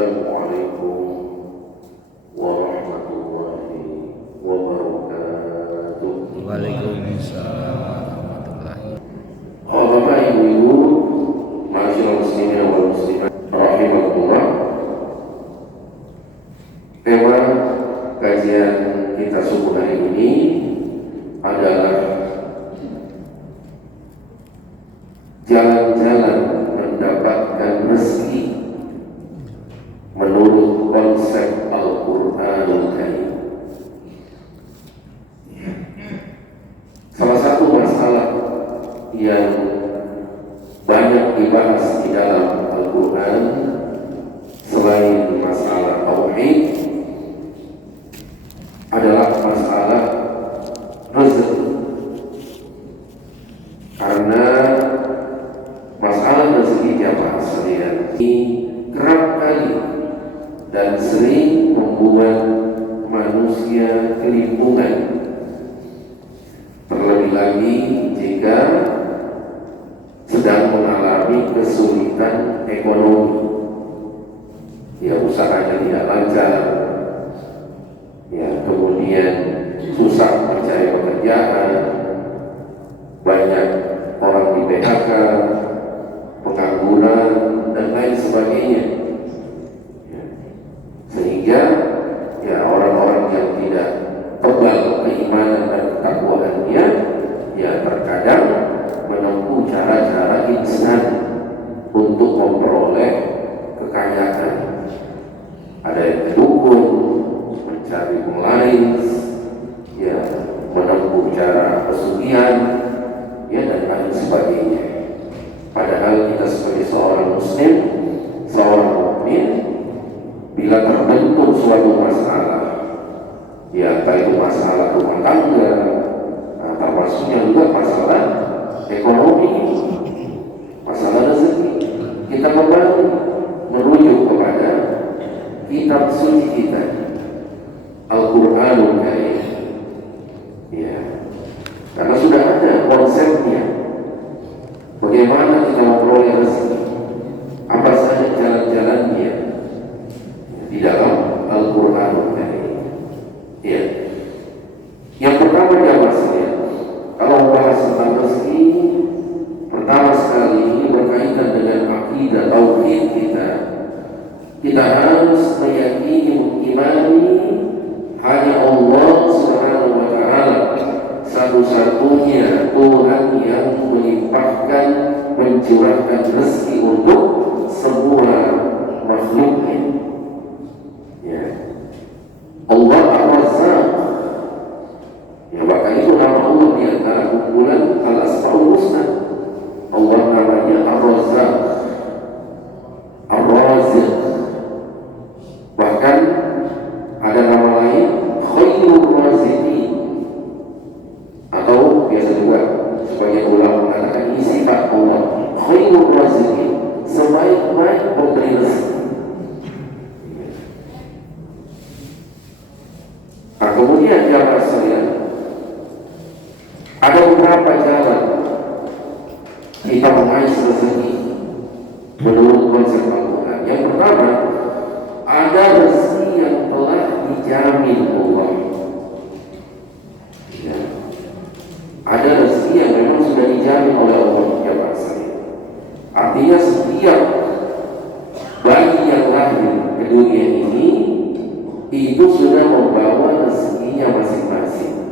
Assalamualaikum warahmatullahi wabarakatuh. Waalaikumsalam warahmatullahi. Bapak Ibu, masyaallah muslimin wal muslimat rahimakumullah. Tema kajian kita subuh hari ini adalah jalan-jalan mendapatkan rezeki menurut konsep Al-Qur'anul Karim. Salah satu masalah yang banyak dibahas di dalam Al-Quran selain masalah tauhid adalah masalah rezeki. Karena masalah rezeki jamaah sekalian ini kerap kali dan sering membuat manusia kelimpungan, terlebih lagi jika sedang mengalami kesulitan ekonomi, ya usahanya tidak lancar, ya kemudian susah mencari pekerjaan, banyak orang di PHK, pengangguran dan lain sebagainya, ya. Sehingga ya orang-orang yang tidak tebal keimanan dan ketakwaannya ya terkadang menempuh cara-cara instan untuk memperoleh kekayaan. Ada yang kedukun, mencari penglaris, ya menempuh cara pesugihan, ya dan lain sebagainya. Padahal kita sebagai seorang muslim, seorang mukmin, bila terbentur suatu masalah, ya entah itu masalah rumah tangga, termasuknya juga masalah ekonomi, masalah rezeki, kita kembali merujuk kepada kitab suci kita, Al-Qur'anul Karim. Ya, karena sudah ada konsepnya, bagaimana kita memperoleh rezeki, apa saja jalan-jalannya di dalam Al-Qur'anul Karim. Ya, yang pertama jamaah sekalian, kalau membahas tentang rezeki, pertama sekali ini berkaitan dengan akidah tauhid kita. Kita harus meyakini, mengimani hanya Allah Subhanahu wa Ta'ala satu-satunya Tuhan yang melimpahkan, mencurahkan rezeki untuk semua makhluknya. Ya, Allah Ar-Razzaq. Ya, bahkan itu nama Allah di antara kumpulan Al-Asmaul Husna. Allah namanya Ar-Razzaq, Ar-Raziq. Bahkan ada nama lain Khairur Raziqin, atau biasa juga sebagai ulama mengatakan ini sifat Allah, Khairur Raziqin, sebaik-baik pemberi rezeki. Nah, kemudian jamaah sekalian, ada beberapa jalan kita mengais rezeki menurut konsep Al-Quran. Yang pertama, ada rezeki yang telah dijamin Allah. Ya. Ada rezeki yang memang sudah dijamin oleh Allah, jamaah sekalian. Artinya setiap bayi yang lahir ke dunia ini itu sudah membawa rezekinya masing-masing.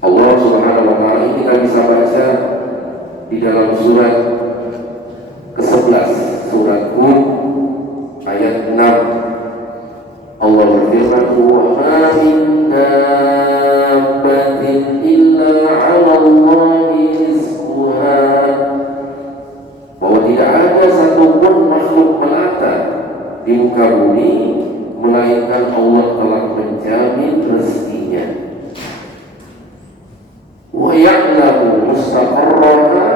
Allah Subhanahu wa Ta'ala ini kita bisa baca di dalam surat ke-11, surat Hud ayat 6. Allah berfirman, "Wa ma min dabbatin illa 'ala Allahi rizquha." Bahwa tidak ada satupun makhluk melata di muka bumi melainkan Allah telah menjamin rezekinya. Wa ya'lamu mustaqarraha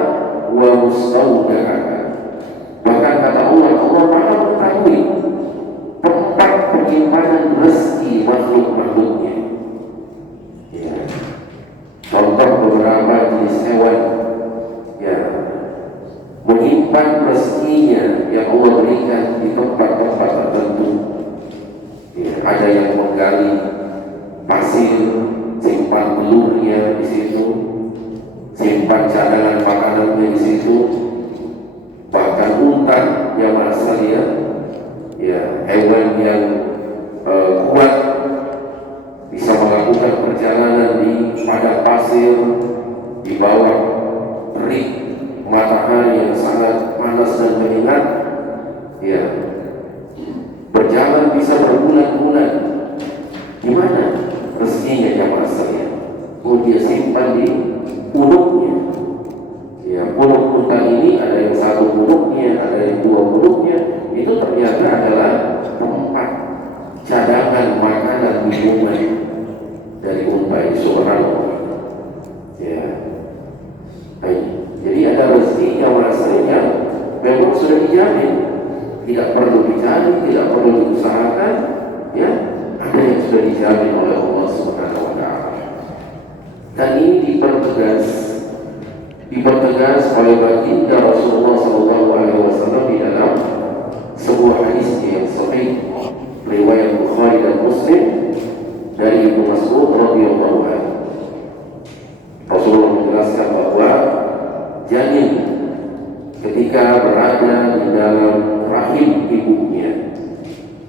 wa mustawda'aha. Bahkan kata Allah, Allah Maha mengetahui tempat penyimpanan rezeki makhluk-makhluknya. Ya. Contoh beberapa jenis hewan, ya, mungkin menyimpan rezekinya yang Allah berikan di tempat-tempat tertentu. Ya, ada yang menggali pasir, simpan telurnya di situ, simpan cadangan makanannya di situ. Bahkan unta yang asalnya ya hewan yang kuat bisa melakukan perjalanan di padang pasir di bawah terik matahari yang sangat panas dan menyengat, ya berjalan bisa berbulan-bulan. Gimana rezekinya jamaah sekalian? Oh, dia simpan di punuknya. Ya, punuk unta ini ada yang satu punuknya, ada yang dua punuknya. Itu ternyata adalah tempat cadangan makanan minuman dari unta itu, subhanallah. Ya, jadi ada rezeki yang rasanya memang sudah dijamin, tidak perlu dicari, tidak perlu diusahakan, ya ada yang sudah dijamin oleh Allah Subhanahu wa Ta'ala. Dan ini dipertegas oleh baginda Rasulullah SAW di dalam sebuah hadis yang sahih riwayat Bukhari dan Muslim dari Ibnu Mas'ud radhiyallahu anhu. Rasulullah menjelaskan bahwa janin ketika berada di dalam rahim ibunya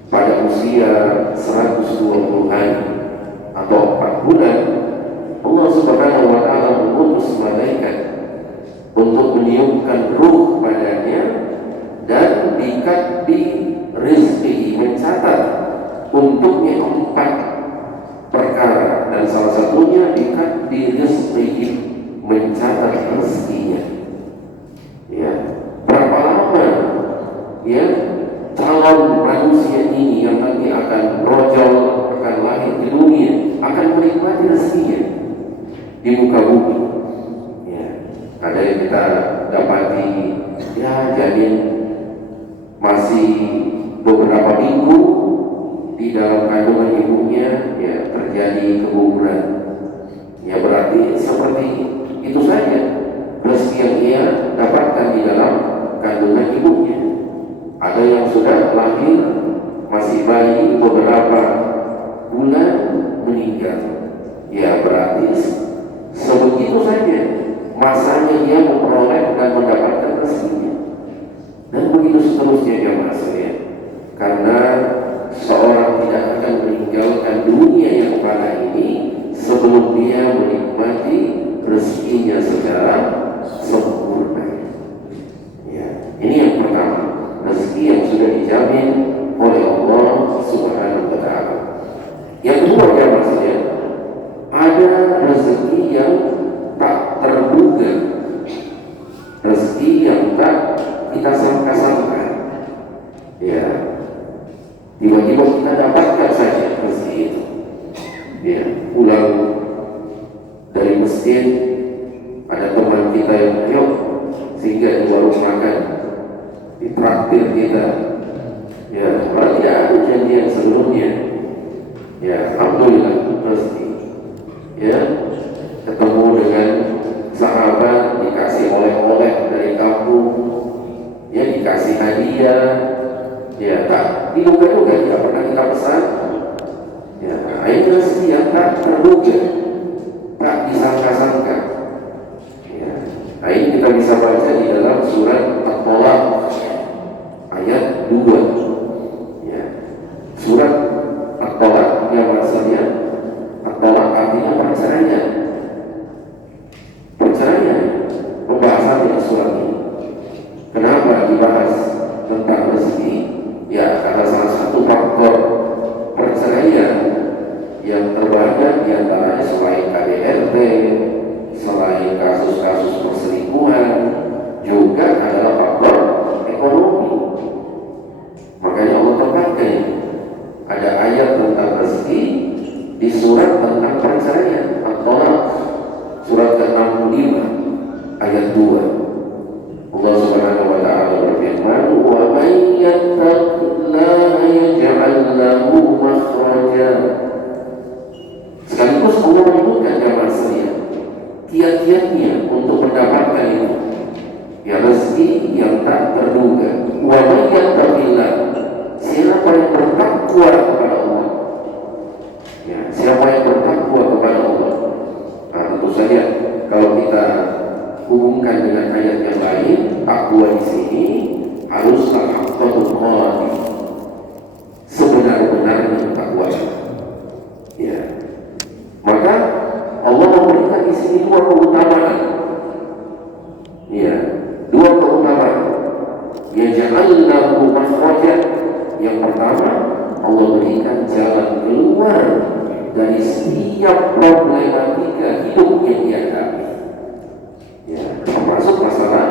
pada usia 120 hari atau 4 bulan, Allah Subhanahu wa Ta'ala mengutus malaikat untuk meniupkan ruh padanya dan diikat di rizki, mencatat untuknya 4 perkara, dan salah satunya diikat di rizki, mencatat rezekinya. Ya, berapa lama ya calon manusia ini yang nanti akan brojol, akan lahir di dunia, akan menikmati rezekinya di muka bumi. Ya, ada yang kita dapati ya janin masih beberapa minggu di dalam kandungan ibunya, ya terjadi keguguran. Ya berarti seperti itu saja rezeki yang ia dapatkan di dalam kandungan ibunya. Ada yang sudah lahir masih bayi beberapa bulan meninggal. Ya berarti sebegitu saja masanya dia memperoleh dan mendapatkan rezekinya. Dan begitu seterusnya ya mas ya. Karena seorang tidak akan meninggalkan dunia yang fana ini sebelum dia menikmati rezekinya secara sempurna. Ya, ini yang pertama, rezeki yang sudah dijamin oleh Allah Subhanahu wa Ta'ala. Yang kedua ya maksudnya, ada rezeki yang tak terduga, rezeki yang tak kita sangka-sangka. Ya, tiba-tiba kita dapatkan saja rezeki itu. Ya, pulang dari masjid, ada teman kita yang ayo sehingga di warung makan, di traktir kita. Ya, berarti ada janjian sebelumnya. Ya, alhamdulillah rezeki. Ya, ketemu dengan sahabat, dikasih oleh-oleh dari kampung, ya dikasih hadiah. Ya, tak diduga-duga, tidak pernah kita pesan. Ya, ini rezeki yang tak terduga, tak disangka-sangka. Ya, ini kita bisa baca di dalam surat At-Tolaq ayat 2. Ya, surat At-Tolaq yang maksudnya At-Tolaq artinya perceraian. Perceraian pembahasan di surat ini. Kenapa dibahas tentang rezeki? Ya, karena salah satu faktor perceraian yang terbanyak diantaranya selain KDRT, selain kasus-kasus perselingkuhan, juga adalah faktor ekonomi. Makanya Allah tekankan ada ayat tentang rezeki di surat tentang perceraian At-Tolaq surat ke-65 ayat 2. Allah Subhanahu wa Ta'ala berfirman, "Wa may yattaqillaha yaj'al lahu makhraja." Sekaligus Allah menyebutkan jamaah sekalian kiat-kiatnya untuk mendapatkan itu. ya rezeki yang tak terduga. Wa may yattaqillah, siapa yang bertakwa kepada Allah, ya, siapa yang bertakwa kepada Allah. Nah, tentu saja kalau kita hubungkan dengan ayat yang lain, takwa di sini haruslah haqqatul qadi, sebenar-benarnya takwa. Ya, maka Allah memberikan di sini dua keutamaan. Ya, dua keutamaan. Ya, ja'alnahu makhraja. Yang pertama, Allah berikan jalan keluar dari setiap problematika hidup yang dihadapi. Ya, termasuk masalah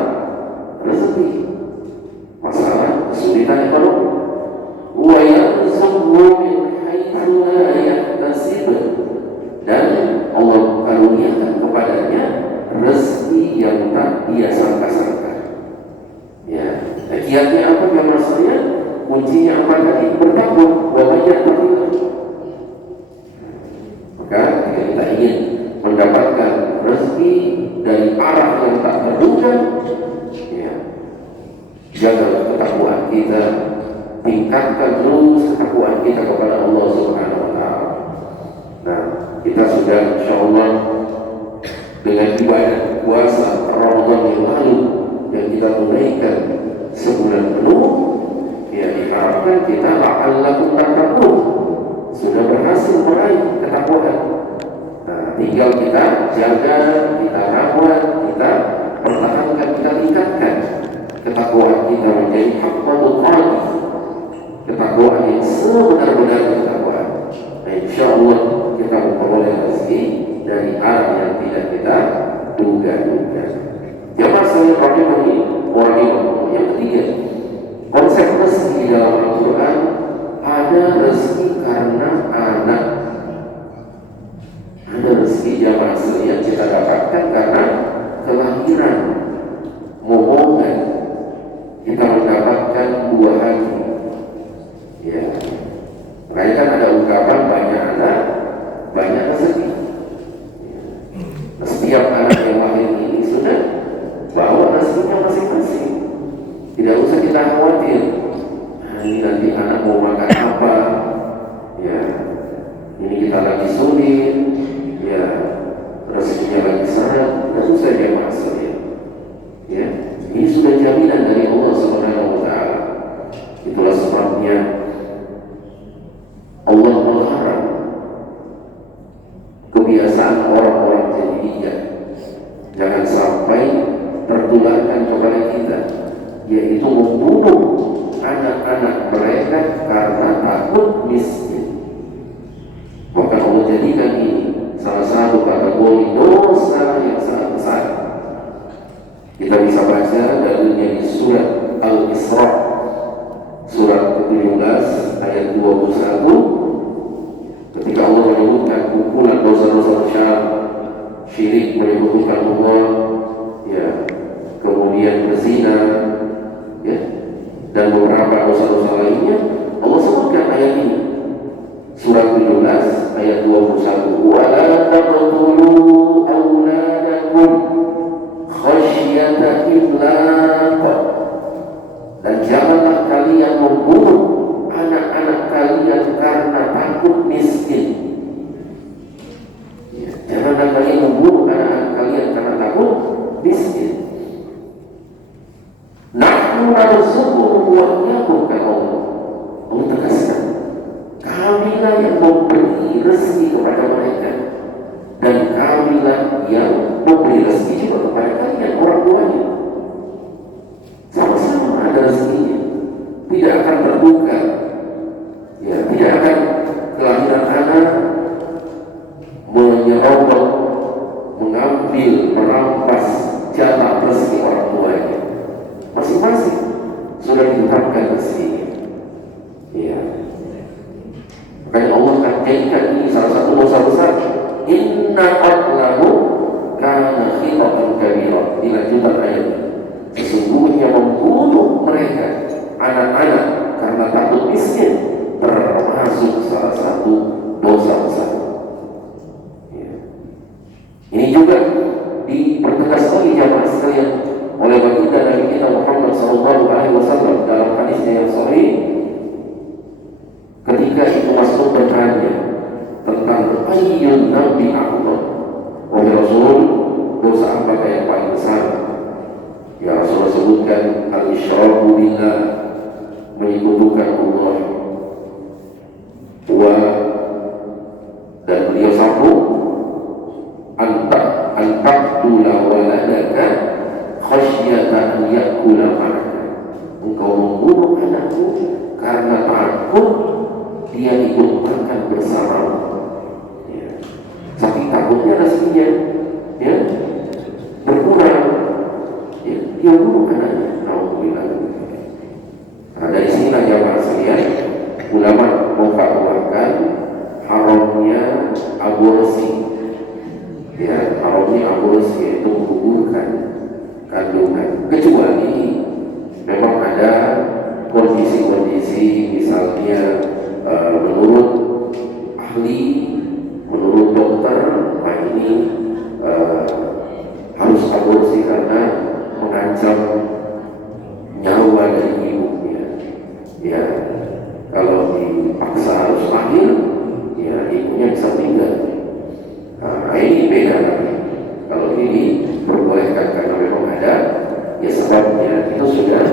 rezeki, masalah kesulitan ekonomi. Wa yarzuqhu min haitsu la yahtasib, dan Allah karuniakan kepadanya rezeki yang tak dia sangka-sangka. Ya, kiatnya apa yang maksudnya? Kuncinya apa tadi? Bertakwa. Wa banyak bertakwa. Maka jika kita ingin mendapatkan rezeki dari arah yang tak terduga, ya, jaga ketakwaan kita, tingkatkan terus ketakwaan kita kepada Allah Subhanahu wa Ta'ala. Nah, kita sudah insyaallah dengan ibadah puasa Ramadan yang lalu yang kita tunaikan sebulan penuh, ya, diharapkan kita la'allakum tattaqun, sudah berhasil meraih ketakwaan. Nah, tinggal kita jaga, kita rawat, kita pertahankan, kita tingkatkan ketakwaan kita menjadi haqqatul qadi, ketakwaan yang sebenar-benarnya ketakwaan. Nah, insyaallah kita memperoleh rezeki dari arah yang tidak kita duga-duga. Jamaah sekalian rahimani wa rahimakumullah. Yang ketiga, konsep rezeki dalam Al-Quran, ada rezeki karena anak. Ada rezeki jamaah sekalian kita dapatkan karena kelahiran, momongan, kita mendapatkan buah hati. Ya, makanya kan ada ungkapan banyak anak, banyak rezeki. Setiap anak yang lahir ini sudah bawa rezekinya masing-masing. Tidak usah kita khawatir, nah, ini nanti anak mau makan apa, ya, ini kita lagi sulit, ya, rezekinya lagi seret. Tidak usah dia masuk, ya. Ini sudah jaminan dari Allah Subhanahu wa Ta'ala. Itulah sebabnya Allah melarang kebiasaan orang-orang jahiliyah jangan sampai tertularkan kepada kita, yaitu membunuh anak-anak mereka karena takut miskin. Maka Allah jadikan ini salah satu kategori dosa yang sangat besar. Kita bisa baca dalilnya di surat Al-Isra, surat ke-17 ayat 21, ketika Allah menyebutkan kumpulan dosa-dosa besar, syirik, menyebutkan Allah, ya, kemudian berzina, ya, dan beberapa dosa-dosa lainnya. Allah sebutkan ayat ini, surat 17 ayat 21, wa la taqtulu auladakum khasyata imlaq, dan janganlah kalian membunuh anak-anak kalian karena takut miskin. Ya, janganlah kalian membunuh anak-anak kalian karena takut miskin. Nahnu narzuquhum wa iyyakum, kata Allah. Allah tegaskan, kamilah yang memberi rezeki kepada mereka, dan kamilah yang memberi rezeki juga kepada kalian, orang tuanya. Sama-sama ada rezekinya, tidak akan terbuka, ya, tidak akan kelahiran anak menyerobot, mengambil, merampas jatah rezeki orang tuanya. Masing-masing sudah ditetapkan rezekinya. Ya, makanya Allah akan jadikan ini salah satu dosa besar. Inna qatlahu kana khitatan kabira. Dilanjutkan ayat ini, sesungguhnya membunuh mereka, anak-anak, karena takut miskin, termasuk salah satu dosa besar. Ya. Ini juga dipertegas lagi jamaah sekalian oleh baginda ayyun nabi a'zam. Wahai Rasul, dosa apa yang paling besar? Ya Rasulullah sebutkan al-isyraku billah, menyekutukan Allah. Dan beliau sambung antaqtula waladaka khasyata an yakula ma'aka. Engkau membunuh anakmu karena takut dia ikut makan bersamamu. Ya. Saking takutnya rezekinya ya berkurang, ya, dia bunuh anaknya. Alhamdulillah. Nah, dari sinilah jamaah sekalian, ulama memfatwakan haramnya aborsi. Ya, haramnya aborsi yaitu menggugurkan kandungan, kecuali memang ada kondisi-kondisi, misalnya menurut ahli, menurut dokter, nah ini harus aborsi karena mengancam nyawa dari ibunya. Ya, kalau dipaksa harus lahir, ya ibunya bisa meninggal. Nah, ini beda lagi. Kalau ini diperbolehkan karena memang ada ya sebabnya, itu sudah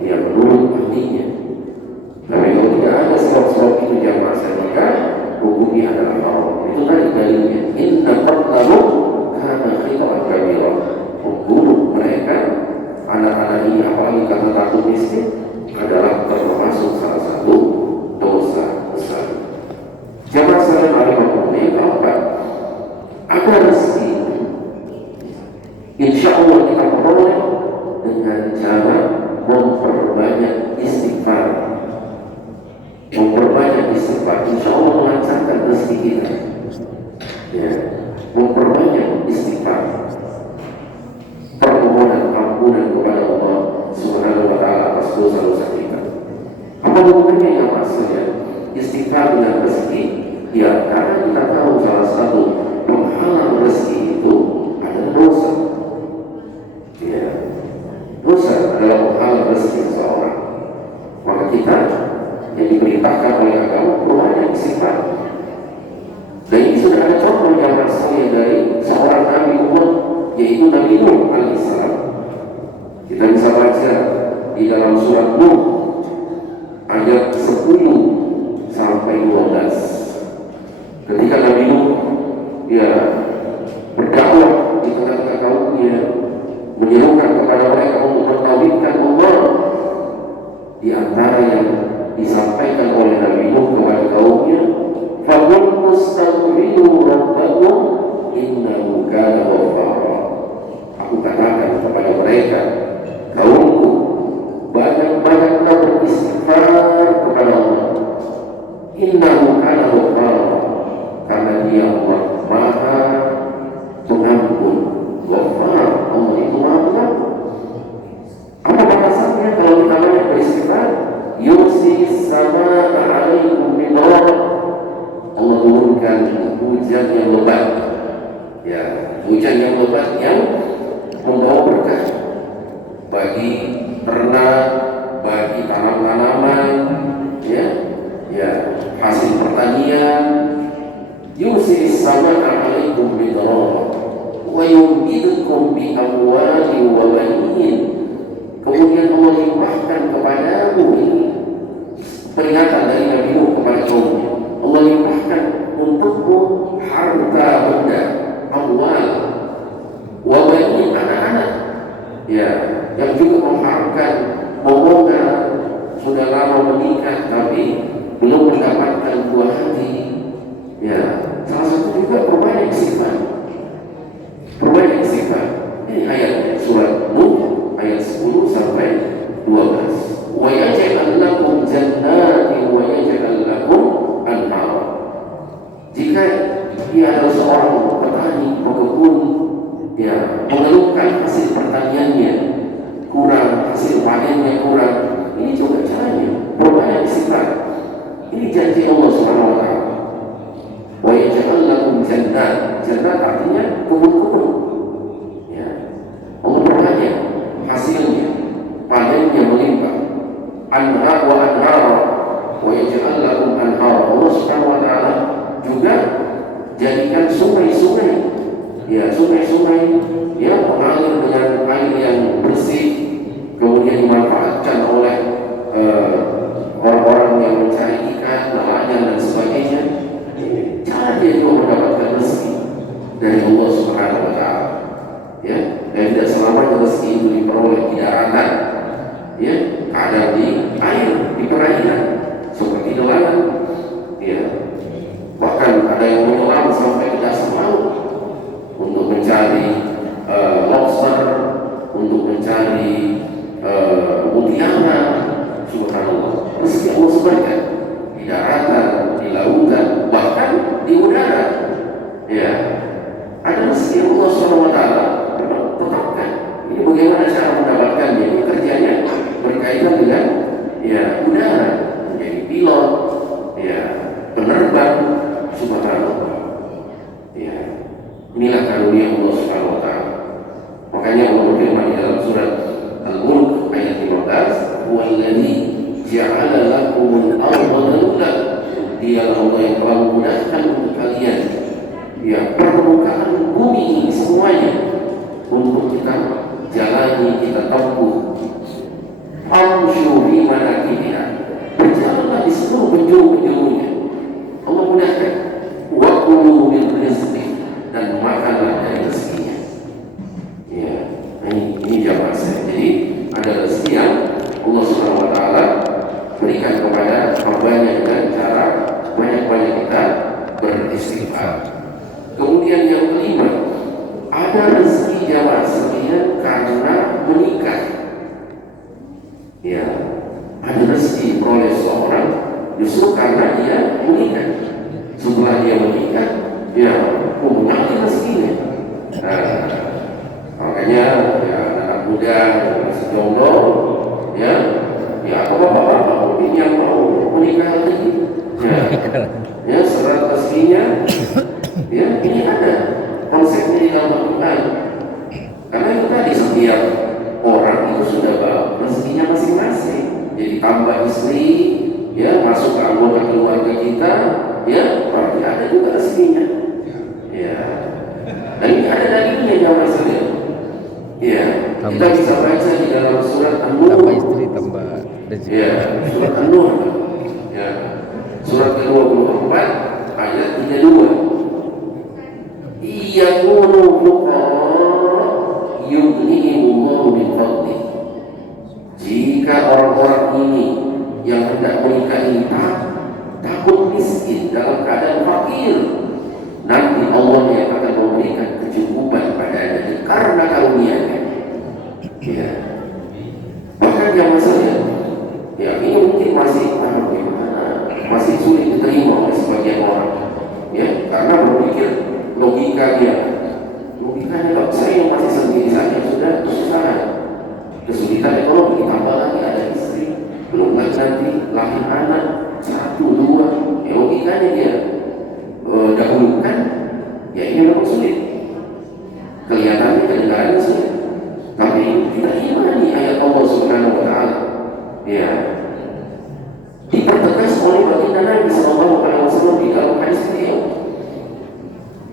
ya menurut ahlinya. Tapi kalau tidak ada sebab-sebab itu jamaah sekalian, hukumnya adalah haram. Itu tadi dalilnya. Inna qatlahu kana khita'an kabira. Membunuh mereka, anak-anak ini apalagi karena takut miskin, adalah termasuk salah satu dosa besar. Jamaah sekalian alaihi wasallam, ada rezeki, insya Allah kita peroleh dengan cara memperbanyak istighfar. Memperbanyak istighfar, insya Allah melancarkan rezeki kita. Ya, memperbanyak istighfar, permohonan ampunan kepada Allah Subhanahu wa Ta'ala atas dosa-dosa kita. Apa hubungannya yang maksudnya istighfar dengan rezeki? Ya, karena kita tahu salah satu penghalang rezeki itu adalah dosa. Ya, dosa adalah penghalang rezeki seseorang. Maka kita yang diperintahkan oleh agama perlunya istighfar. Dan ini sudah ada contoh yang maksudnya dari seorang Nabi umat, yaitu Nabi Nuh alaihissalam. Kita bisa baca di dalam surat Nuh ayat 10 sampai 12. Ketika Nabi Nuh ya berdakwah di tengah-tengah kaumnya, menyerukan kepada mereka untuk mentauhidkan Allah, di antara yang disampaikan oleh Nabi Nuh kepada kaumnya, faqul mustaghfiru rabbakum innahu kana ghaffara. Aku katakan kepada mereka, kaumku, banyak-banyaklah beristighfar kepada Allah. Innahu kana ghaffara, karena Dia Allah Maha Pengampun. Ghaffar, Allah itu Maha Pengampun. Apa batasannya kalau kita banyak beristighfar? Yursilis samaa 'alaikum midrara. Allah turunkan hujan yang lebat. Ya, hujan yang lebat yang membawa berkah bagi ternak, bagi tanam-tanaman, ya, hasil pertanian. Yursilis samaa 'alaikum midrara wa yumdidkum bi amwalin wa banin. Kemudian Allah limpahkan kepadamu, ini peringatan dari Nabi Nuh kepada kaumnya. Allah limpahkan untukmu harta benda, amwal, wabanin, anak-anak, ya, yang juga mengharapkan momongan, sudah lama menikah tapi belum mendapatkan buah hati. Ya, salah satu juga perbanyak istighfar. Perbanyak istighfar. Ini ayatnya surat Nuh ayat 10 sampai 12. Wa yaj'al lakum jannatin wa yaj'al lakum anhara. Jika dia adalah seorang petani, pekebun, ya, mengeluhkan hasil pertaniannya kurang, hasil panennya kurang, ini juga caranya perbanyak istighfar. Ini janji Allah Subhanahu wa Ta'ala. Wa yaj'al lakum jannat. Jannat artinya kebun-kebun. Ya, Allah perbanyak hasilnya, panennya melimpah. Anhar wa anhar wa yaj'al lakum anhar. Allah Subhanahu wa Ta'ala juga jadikan sungai-sungai, ya sungai-sungai yang mengalir dengan air yang bersih, kemudian dimanfaatkan oleh orang-orang yang mencari ikan, nelayan dan sebagainya. Cara dia juga mendapatkan rezeki dari Allah Subhanahu wa Ta'ala. Ya, dan tidak selamanya rezeki itu diperoleh di daratan, ya, kadang di air, di perairan seperti nelayan, ya. Bahkan ada yang menyelam sampai ke dasar laut untuk mencari lobster, untuk mencari mutiara. Subhanallah, rezeki Allah sebarkan di daratan, di lautan, bahkan di udara. Ya, ada rezeki Allah SWT tetapkan. Ini bagaimana cara mendapatkannya? Ini kerjanya berkaitan dengan ya udara, menjadi pilot, ya penerbang. Subhanallah. Ya, inilah karunia Allah Subhanahu wa Ta'ala. Makanya Allah berfirman di dalam surat Al-Mulk ayat 15, "Wallazi ja'ala lakumul arda dhalulan." Dialah Allah yang telah memudahkan untuk kalian ya permukaan bumi ini semuanya untuk kita jalani, kita tempuh. Famshu fi manakibiha, berjalanlah di seluruh penjuru-penjurunya. Allah mudahkan. Wa kulu min rizqi, dan makanlah dari rezekinya. Ya, ini jamaah saya. Jadi ada rezeki yang Allah Subhanahu wa Ta'ala berikan kepada hambanya dengan cara banyak-banyak kita beristighfar. Kemudian yang kelima, ada rezeki jamaah sekalian karena menikah. Ya, ada rezeki diperoleh seorang justru karena dia menikah. Setelah dia menikah, ya mengambil rezekinya. Nah, makanya ya anak muda yang masih jomblo, ya kalau bapak-bapak mungkin yang mau menikah lagi, ya serat rezekinya, ya ini ada konsepnya di dalam Al-Quran. Karena itu tadi setiap orang itu sudah bawa rezekinya masing-masing. Jadi tambah istri, ya masuk ke anggota keluarga kita, ya berarti ada juga rezekinya. Ya, dan ini ada dalilnya jamaah sekalian. Ya, kita bisa baca di dalam surat An-Nur. Tambah istri, tambah rezeki. Ya, surat An-Nur. Ya, surat ke-24 ayat 32. Iyakunu fuqara yughnihimullahu min fadlih. Jika orang-orang ini yang hendak menikah ini takut miskin dalam keadaan fakir, nanti Allah yang akan memberikan kecukupan padanya karena karunia-Nya. Ya. Bahkan jamaah saya, ya ini mungkin masih sulit diterima oleh sebagian orang. Ya, karena berpikir logikanya kalau saya yang masih sendiri saja sudah kesusahan, kesulitan ekonomi, tambah lagi ada istri, belum lagi nanti lahir anak 1, 2, ya logikanya dia dahulukan, ya ini memang sulit, kelihatannya kedengarannya sulit, tapi kita imani ayat Allah Subhanahu wa Ta'ala, ya dipertegas oleh baginda Nabi Sallallahu Alaihi Wasallam di dalam hadis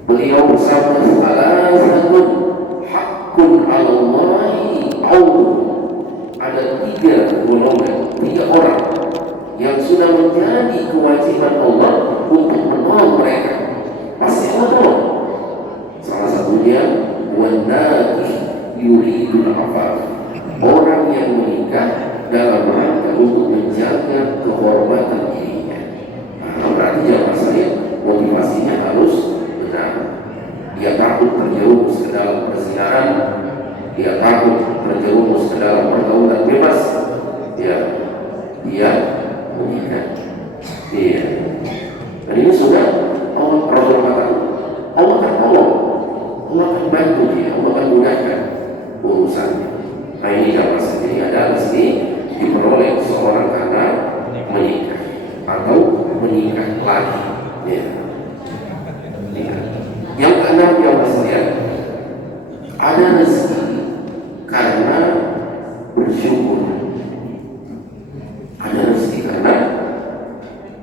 beliau bersabda, "Salasatun haqqun 'alallahi audun." Ada 3 golongan, 3 orang yang sudah menjadi kewajiban Allah untuk menolong mereka. Pasti Allah tolong. Salah satunya wannaki yuridul afaf, orang yang menikah dalam rangka untuk menjaga kehormatan dirinya. Nah, berarti jamaah saya motivasinya harus benar. Dia takut terjerumus ke dalam perzinahan, dia takut terjerumus ke dalam pergaulan bebas, ya dia menikah. Iya. Dan ini sudah Allah perbuatan. Allah akan tolong, Allah akan bantu dia, Allah akan mudahkan urusannya. Nah ini jamaah sendiri ada rezeki diperoleh seorang karena menikah atau menikah lagi. Ya. Yang keenam jamaah sekalian, ada rezeki karena bersyukur. Ada rezeki karena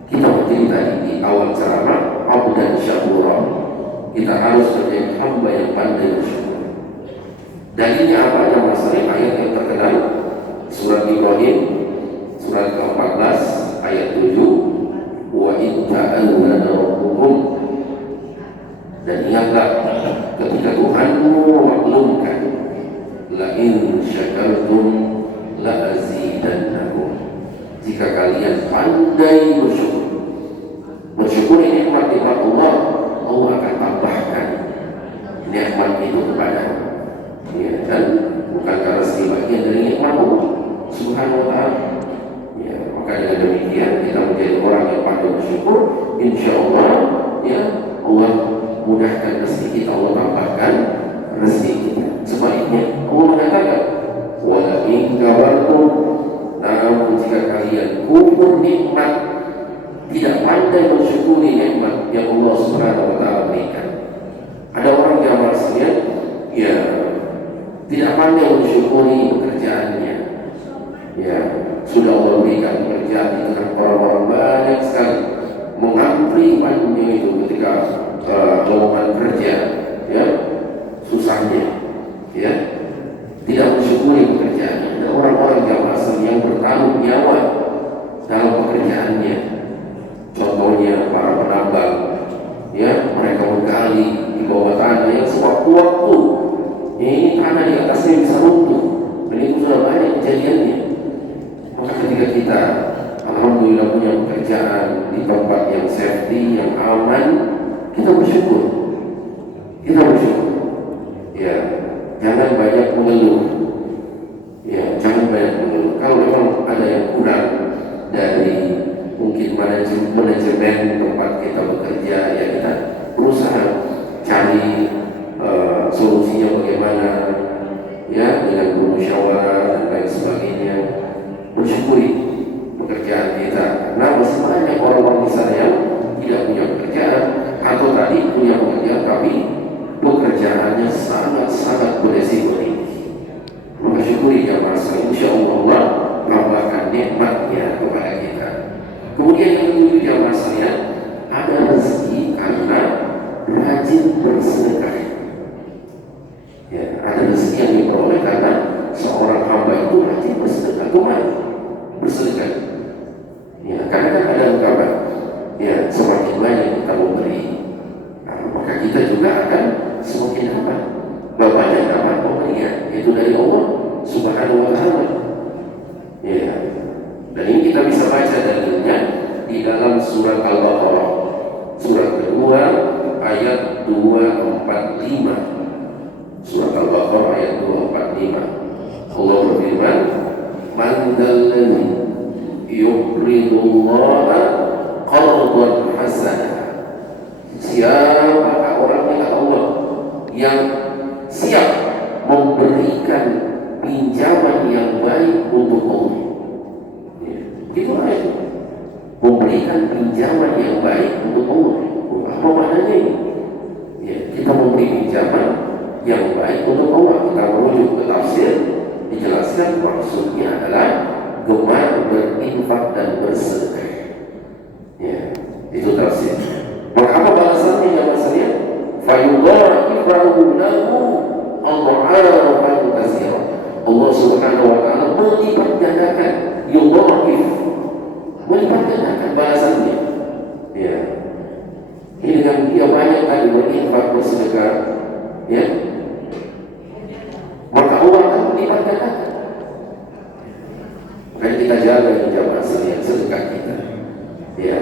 kita bercerita di awal ceramah, abdan syakura, kita harus menjadi hamba yang pandai bersyukur. Dalilnya apa? Yang masalah ayat yang terkenal surat Ibrahim surat ke-14 ayat 7, wa in ta'allana rabbukum, dan ingatlah ketika Tuhanmu memaklumkan, la in syakartum la azidannakum, jika kalian pandai bersyukur. Bersyukuri nikmat-nikmat Allah, Allah akan tambahkan nikmat itu kepada, ya, dan bukan karena sebagian dari nikmat Allah Subhanahu wa ta'ala. Ya, maka dengan demikian kita menjadi orang yang pandai bersyukur, insya Allah, ya, Allah mudahkan rezeki kita, Allah tambahkan rezeki kita. Sebaliknya Allah mengatakan, wa in kafartum, namun jika kalian kufur nikmat, tidak pandai bersyukuri nikmat yang Allah Subhanahu wa ta'ala berikan. Ada orang yang maksudnya, ya, tidak pandai bersyukuri pekerjaannya. Ya, sudah Allah berikan pekerjaan di tengah orang-orang banyak sekali mengantri panjang itu ketika lowongan kerja, ya, susahnya, ya, tidak bersyukuri pekerjaannya. Ada orang-orang yang asal yang bertaruh nyawa dalam pekerjaannya. Contohnya para penambang, ya, mereka menggali di bawah tanah yang sewaktu-waktu ini tanah di atasnya bisa runtuh. Dan itu sudah banyak kejadiannya. Maka ketika kita alhamdulillah punya pekerjaan di tempat yang safety, yang aman, kita bersyukur. Kita bersyukur. Ya, jangan banyak mengeluh. Ya, jangan banyak mengeluh. Kalau memang ada yang kurang dari mungkin manajemen tempat kita bekerja, ya kita berusaha cari solusinya bagaimana, ya, dengan bermusyawarah dan lain sebagainya. Bersyukuri pekerjaan kita. Nah, masih banyak orang-orang di sana yang tidak punya pekerjaan, atau tadi punya pekerjaan tapi pekerjaannya sangat-sangat beresiko tinggi. Maka syukuri ya Mas, insya Allah tambahkan nikmatnya kepada kita. Kemudian yang ketujuh ya Mas, ya, ada rezeki karena rajin bersedekah. Ya, ada rezeki yang diperoleh karena seorang hamba itu rajin bersedekah. Bersedekah. Ya, karena kan ada ungkapan, ya, semakin banyak kita memberi, nah, maka kita juga akan semakin dapat. Banyak dapat pemberian itu dari Allah Subhanahu wa ta'ala. Ya, dan ini kita bisa baca dalilnya di dalam surat Al-Baqarah, surat kedua ayat 245. Surat Al-Baqarah ayat 245. Allah berfirman, man dzalladzi yuqridullaha qardan hasanah. Siapakah orangnya Allah yang siap memberikan pinjaman yang baik untuk Allah? Ya, itu ayat. Memberikan pinjaman yang baik untuk Allah. Apa maknanya ini? Ya, kita memberi pinjaman yang baik untuk Allah. Kita merujuk ke tafsir, dijelaskan maksudnya adalah gemar berinfak dan bersedekah. Ya, itu tafsir. Maka apa balasannya ya maksudnya? Fayudha'ifahu lahu adha'afan katsira. Allah Subhanahu wa ta'ala melipat gandakan, yudha'if, melipat gandakan balasannya. Ya. Ini dengan dia banyak tadi berinfak bersedekah, ya, maka Allah akan melipat gandakan. Makanya kita jaga jamaah sekalian sedekah kita. Ya,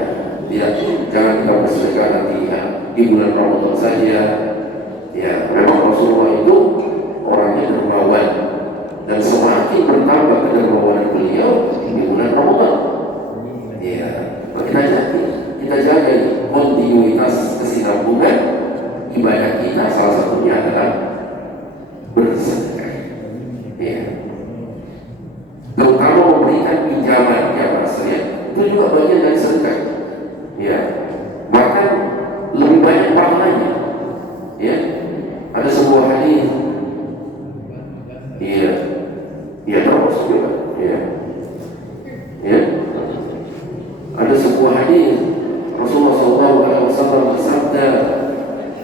jangan kita bersedekah nanti ya, di bulan Ramadan saja. Ya, memang Rasulullah itu orangnya dermawan dan semakin bertambah kedermawanan beliau di bulan Ramadan. Ya, kita jaga kontinuitas kesinambungan ibadah kita. Salah satunya adalah bersedekah. Ya, terutama memberikan pinjaman ya Mas, ya, itu juga bagian dari sedekah. Ya, bahkan lebih banyak pahalanya. Ya, ada sebuah hadis. Iya, iya terus juga. Ya, ya, ada sebuah hadis Rasulullah SAW bersabda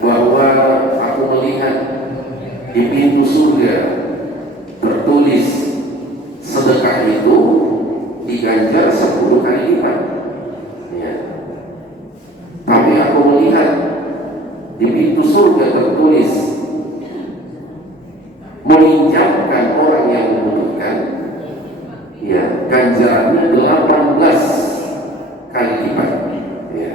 bahwa di pintu surga tertulis sedekah itu diganjar 10 kali lipat. Ya. Tapi aku melihat di pintu surga tertulis meminjamkan orang yang membutuhkan, ya, ganjarannya 18 kali lipat. Ya.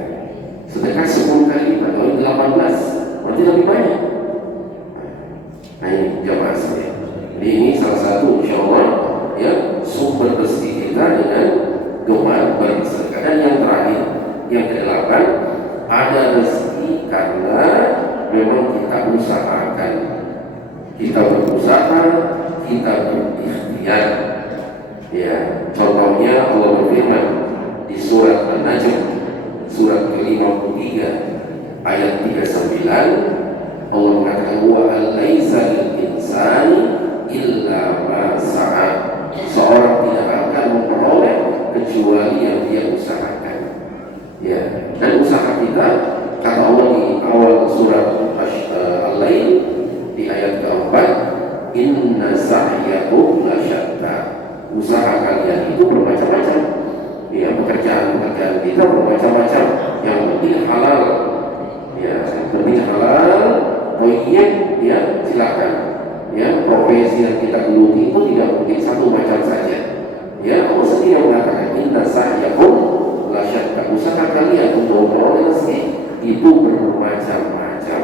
Sedekah 10 kali lipat, kalau 18 berarti lebih banyak. Nah ini jamaah sekalian. Jadi ini salah satu insya Allah ya sumber rezeki kita dengan doa bersedekah. Dan yang terakhir, yang ke-8, ada rezeki karena memang kita usahakan, kita berusaha, kita berikhtiar. Ya, contohnya Allah berfirman di surat An-Najm surat ke-53 ayat 39, Allah mengatakan wa laisa lil insani illa ma sa'a. Seorang tidak akan memperoleh kecuali yang dia usahakan. Ya, dan usaha kita kata Allah di awal surat Al-Lail di ayat ke-4, inna sa'yakum lasyatta. Usaha kalian itu bermacam-macam. Ya, pekerjaan kita bermacam-macam. Yang penting halal. Ya, yang penting halal. Proyek, ya, silakan. Ya, profesi yang kita geluti itu tidak mungkin satu macam saja. Ya, Allah sendiri mengatakan inna sa'yakum lasyatta. Usaha kalian untuk memperoleh rezeki itu bermacam-macam.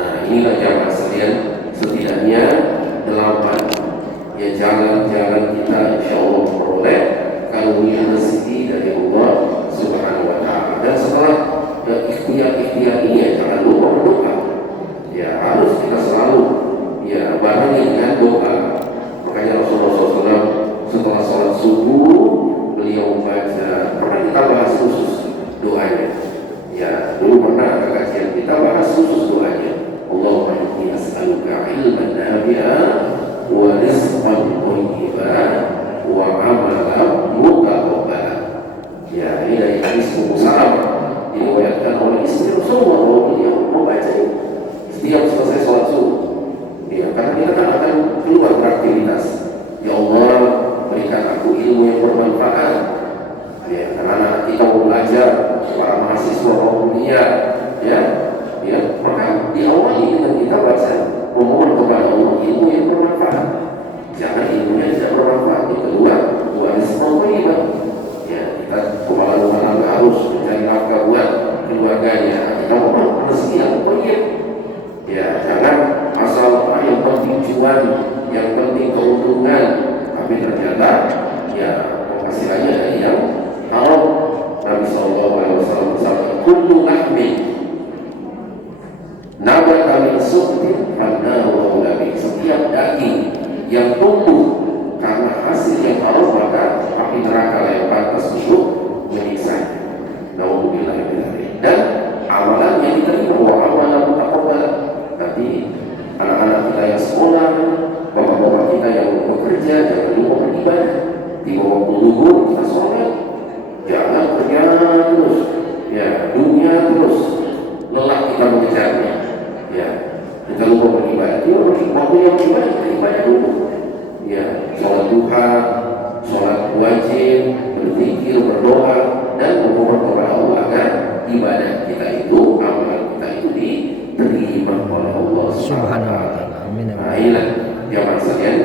Nah, inilah jamaah sekalian, setidaknya 8 ya jalan-jalan kita insya Allah memperoleh karunia rezeki dari Allah Subhanahu wa Ta'ala. Dan setelah ikhtiar ini ya jangan lupa berdoa. Ya harus kita selalu ya barengi dengan doa. Makanya Rasulullah SAW setelah sholat subuh beliau membaca, pernah kita bahas khusus doanya. Ya dulu pernah kajian kita bahas khusus doanya. Allahumma inni as'aluka ilman nafi'an wa rizqan thayyiban wa amalan mutaqabbalan. Ya, ini dari hadis Ummu Salamah diriwayatkan oleh istri Rasulullah bahwa beliau membaca ini setiap selesai sholat subuh. Ya, karena kita kan akan keluar beraktivitas. Ya Allah, berikan aku ilmu yang bermanfaat. Ya, karena kita mau belajar, para mahasiswa mau kuliah, ya, maka diawali dengan kita baca memohon kepada Allah ilmu yang bermanfaat. Jangan ilmunya tidak bermanfaat. Yang kedua, warismauliba. Ya, kita kepala rumah tangga harus mencari nafkah buat keluarganya. Kita mohon rezeki yang baik. Ya, jangan asal yang penting cuan, yang penting keuntungan, tapi ternyata ya penghasilannya dari yang haram. Nabi SAW bersabda, kullu lahmin nabata min suhtin fannahu labi. Setiap daging yang tumbuh karena hasil yang haram maka api neraka yang pantas untuk menyiksa. Nauzubillah min dzalik. Dan amalan yang diterima wa amalan mutaqabbal. Nanti anak-anak kita yang sekolah, bapak-bapak kita yang bekerja, jangan lupa beribadah. Di bawah luhur kita sholat, jangan kerja terus, ya dunia terus, lelah kita mengejarnya. Ya, kita lupa beribadah. Dia waktu yang beribadah kita ibadah dulu. Ya, sholat duha, sholat wajib, berzikir, berdoa, dan memohon kepada Allah agar ibadah kita itu, amalan kita itu diterima oleh Allah Subhanahu wa Ta'ala. Amin. Nah, inilah jamaah sekalian